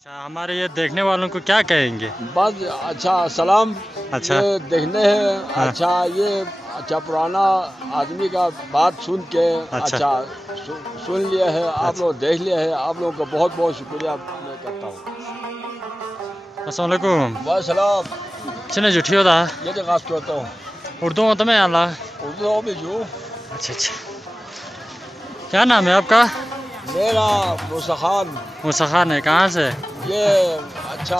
अच्छा, हमारे ये देखने वालों को क्या कहेंगे? बस अच्छा सलाम। अच्छा। ये देखने हैं। हाँ। अच्छा ये अच्छा पुराना आदमी का बात सुन के अच्छा। सुन लिया है। आप अच्छा। लोग देख लिया है। आप लोगों का बहुत बहुत शुक्रिया मैं करता हूँ। अस्सलामुअलैकुम। बस सलाम। चने जुठी होता ये तो खास करता हूँ। उर्दू में तो मैं आला। उर्दू भी जो। अच्छा अच्छा, क्या नाम है आपका? मेरा मूसा खान। मूसा खान है, कहाँ से? ये अच्छा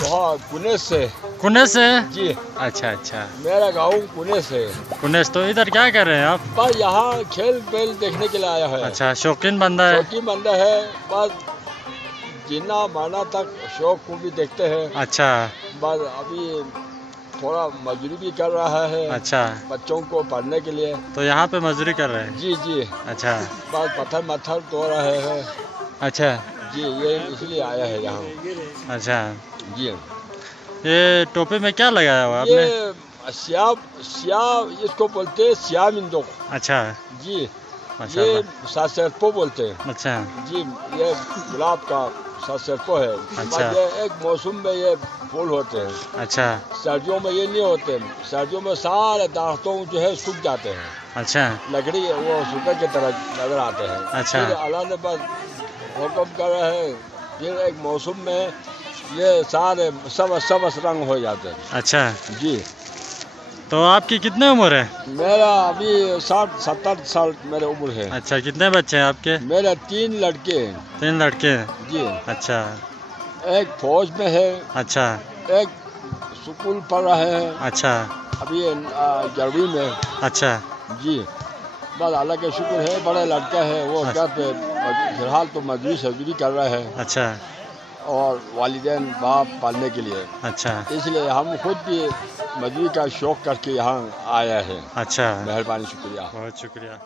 वहाँ पुणे से। कुन्ने से? जी। अच्छा अच्छा, मेरा गाँव पुणे से। कुन्ने से। तो इधर क्या कर रहे हैं आप? बस यहाँ खेल बेल देखने के लिए आया है। अच्छा, शौकीन बंदा है। शौकीन बंदा है। बस जीना माना तक शौक को भी देखते हैं। अच्छा। बस अभी थोड़ा मजदूरी भी कर रहा है। अच्छा, बच्चों को पढ़ने के लिए। तो यहाँ पे मजदूरी कर रहे हैं? जी जी। अच्छा। बस पत्थर तोड़ रहे हैं। अच्छा जी, ये इसलिए आया है यहाँ। अच्छा, जी। ये टोपी में क्या लगाया हुआ आपने? ये श्याम इसको बोलते हैं श्याम इंदो। अच्छा जी। ये माशाल्लाह। सासरपो बोलते हैं। अच्छा जी, ये गुलाब का सासरपो है। अच्छा। ये एक मौसम में ये फूल होते हैं। अच्छा सर्दियों में ये नहीं होते। सर्दियों में सारे दरख्तों जो है सूख जाते हैं। अच्छा लकड़ी वो सूखे की तरह नजर आते हैं। अच्छा। फिर अल्लाह ने बस हुक्म कर रहे हैं। फिर एक मौसम में ये सारे सब रंग हो जाते हैं। अच्छा। जी। तो आपकी कितने उम्र है? मेरा अभी 60-70 साल मेरी उम्र है। अच्छा, कितने बच्चे हैं आपके? मेरे 3 लड़के हैं। 3 लड़के हैं। जी। अच्छा एक फौज में है। अच्छा एक स्कूल पढ़ रहे हैं। अच्छा अभी 11वीं में। अच्छा जी। बस अल्लाह का शुक्र है। बड़े लड़का है वो अच्छा। घर पे फिलहाल तो मजदूरी कर रहे हैं। अच्छा और वालिदैन बाप पालने के लिए। अच्छा इसलिए हम खुद भी मजदूरी का शौक करके यहाँ आया है। अच्छा, मेहरबानी, शुक्रिया। बहुत शुक्रिया।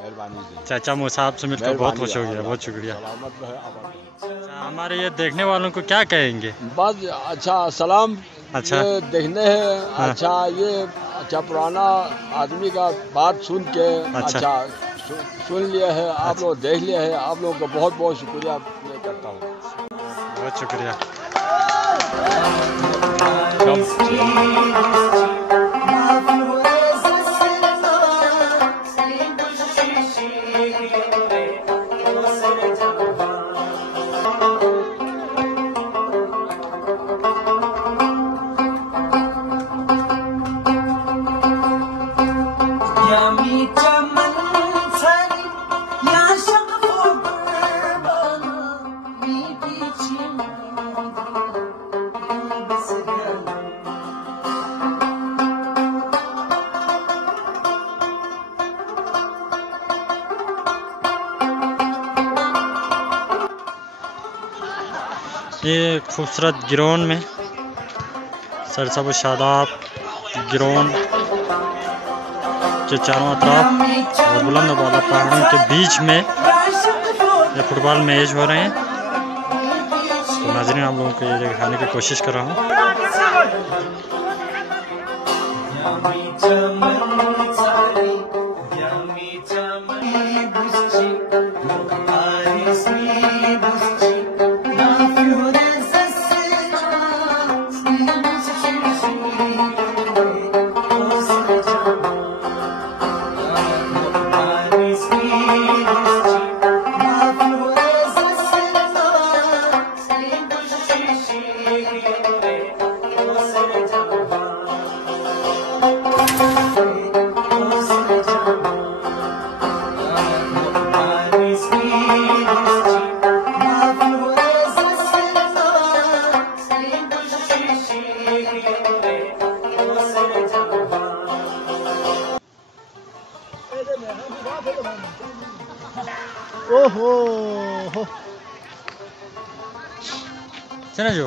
मेहरबानी जी। चाचा मूसा आपसे मिलकर बहुत खुश हो गया। बहुत शुक्रिया। सलामत रहे आप। अच्छा, हमारे ये देखने वालों को क्या कहेंगे? बस अच्छा सलाम। अच्छा। ये देखने हैं। हाँ। अच्छा ये अच्छा पुराना आदमी का बात सुन के अच्छा। सुन लिया है। आप लोग देख लिया है। आप लोगों का बहुत बहुत शुक्रिया मैं करता हूँ। बहुत शुक्रिया। ये खूबसूरत ग्राउंड में सरसब्ज़ शादाब ग्राउंड के चारों तरफ और बुलंद वाला पहाड़ों के बीच में ये फुटबॉल मैच हो रहे हैं। तो नाज़रीन, आप लोगों को ये दिखाने की कोशिश कर रहा हूँ। ओहो चले जो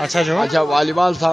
अच्छा जो अच्छा वालीबॉल था।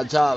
अच्छा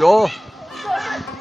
जो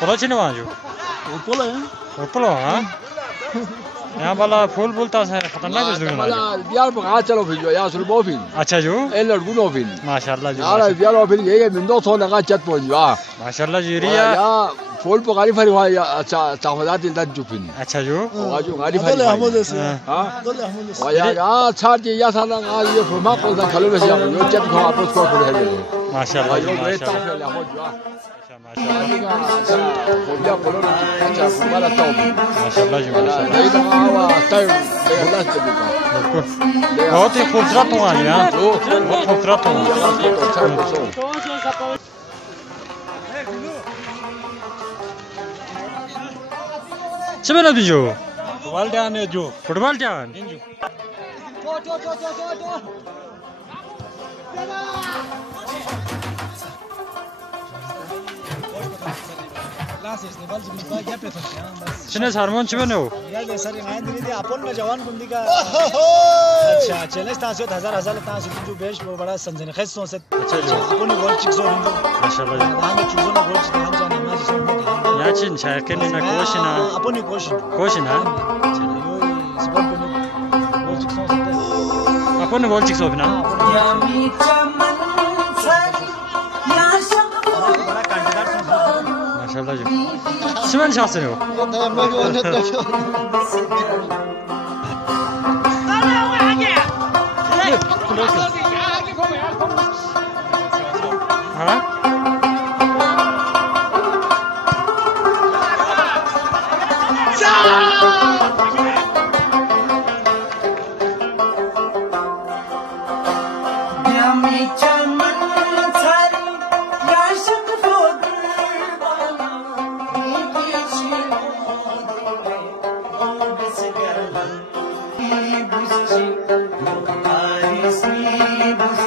Polo chini wanju? Polo ya? Polo ha? यहाँ वाला फूल बोलता है खतरनाक है इसमें वाला यार बगा चलो फिर जो यार सुन बोफिन अच्छा जो ए लड़कू नोफिन माशाल्लाह जी यार यार ओफिन ये मिंदो तो लगा चट पहुंच जा माशाल्लाह जी रिया या फूल पगारी फरी हुआ या अच्छा चाहदा दिल दा जुपिन अच्छा जो वाजू गाड़ी फरी Dole Ahmad ese. हां Dole Ahmad ese. या या अच्छा जी या साला ये फुमा को दा खलो बस या यो चट को आपस को है माशाल्लाह जी यो वे माशाल्लाह ताफे ला हो जा अच्छा माशाल्लाह या बोलो अच्छा वाला तो माशाल्लाह जी माशाल्लाह ये तो आवा टाइम बोला से बिल्कुल बहुत ही खूबसूरत हुआ है यहाँ बहुत खूबसूरत हुआ Sebenarnya tuju Fotbal dia ane jo. football jangan Classes ne bal jimis ba gya pe thak ya bas. sini harmon sebenarnya Ya de sar ngain dini de apon mein jawan bundi ka. अच्छा challenge तासियत हजार तासियत जो बेश वो बड़ा संजन खैस सो से अच्छा जो अपन गोल चिक सो हिंदू माशाल्लाह जी दान में चूजो ना गोल चिक दान जाने ना जिसो yakin saya kena nak koshina अपन ही कोशिश koshina चलो यो स्पोर्ट पे गोल चिक सो सकते apa nih bol cikso bina बड़ा candidate masyaallah ji sebenarnya siapa sih हाँ Thank you.